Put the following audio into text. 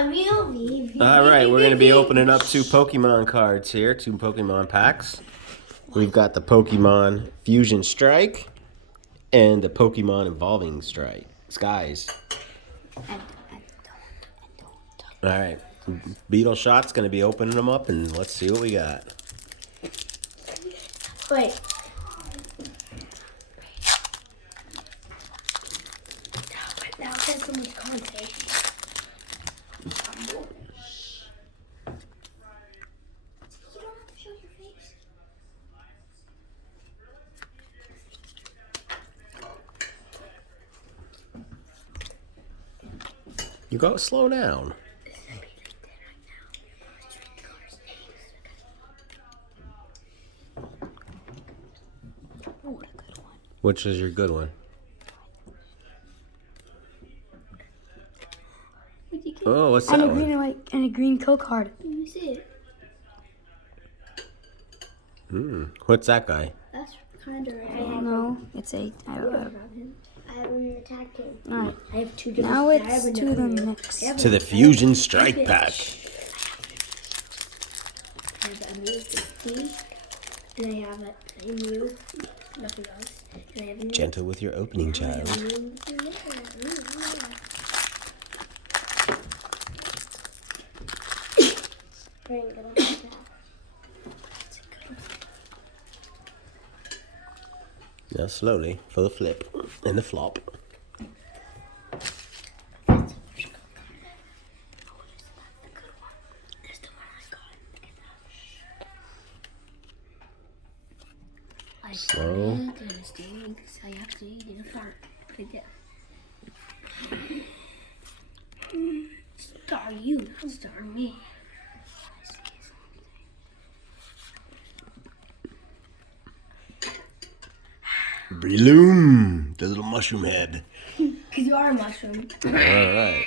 All right, we're going to be opening up 2 Pokemon cards here, 2 Pokemon packs. We've got the Pokemon Fusion Strike and the Pokemon Evolving Strike. Skies. All right, Beetle Shot's going to be opening them up, and let's see what we got. Wait. Now it has so much content. You go slow down. Which is your good one? Oh, what's that and a one? green and white and a green Coke card. Let me see it. What's that guy? That's kind of right. No, it's a. I haven't attacked him. Alright. I have 2 different. Now it's to the next. To the Fusion Strike pack. I have a Mew 50, and I have a Mew. Nothing else. And I have a Mew. Gentle with your opening, child. Now slowly for the flip and the flop. Slow. I actually did a fart. Like that. Star you, not star me. Breloom, the little mushroom head. Because you are a mushroom. All right.